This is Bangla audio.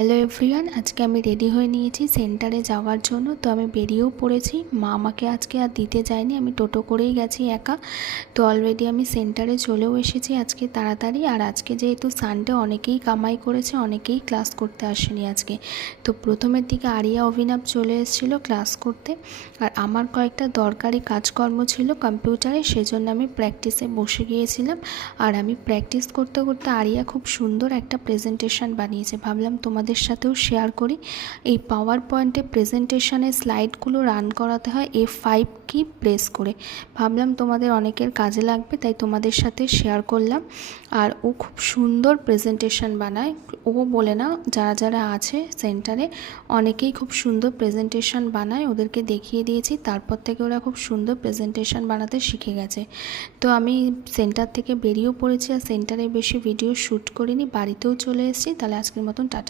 হ্যালো এভরিওয়ান, আজকে আমি রেডি হয়ে নিয়েছি সেন্টারে যাওয়ার জন্য। তো আমি বেরিয়েও পড়েছি। মা আমাকে আজকে আর দিতে যায়নি, আমি টোটো করেই গেছি একা। তো অলরেডি আমি সেন্টারে চলেও এসেছি আজকে তাড়াতাড়ি। আর আজকে যেহেতু সানডে, অনেকেই কামাই করেছে, অনেকেই ক্লাস করতে আসেনি আজকে। তো প্রথমের দিকে আরিয়া অভিনব চলে এসেছিলো ক্লাস করতে। আর আমার কয়েকটা দরকারি কাজকর্ম ছিল কম্পিউটারে, সেজন্য আমি প্র্যাকটিসে বসে গিয়েছিলাম। আর আমি প্র্যাকটিস করতে করতে আরিয়া খুব সুন্দর একটা প্রেজেন্টেশন বানিয়েছে। ভাবলাম তোমাদের সাথেও শেয়ার করি। এই পাওয়ার পয়েন্টে প্রেজেন্টেশনের স্লাইডগুলো রান করাতে হয় F5 কি প্রেস করে। ভাবলাম তোমাদের অনেকের কাজে লাগবে, তাই তোমাদের সাথে শেয়ার করলাম। আর ও খুব সুন্দর প্রেজেন্টেশন বানায়। ও বলে না, যারা যারা আছে সেন্টারে অনেকেই খুব সুন্দর প্রেজেন্টেশন বানায়, ওদেরকে দেখিয়ে দিয়েছি, তারপর থেকে ওরা খুব সুন্দর প্রেজেন্টেশন বানাতে শিখে গেছে। তো আমি সেন্টার থেকে বেরিয়েও পড়েছি, আর সেন্টারে বেশি ভিডিও শ্যুট করিনি, বাড়িতেও চলে এসেছি। তাহলে আজকের মতন টাটা।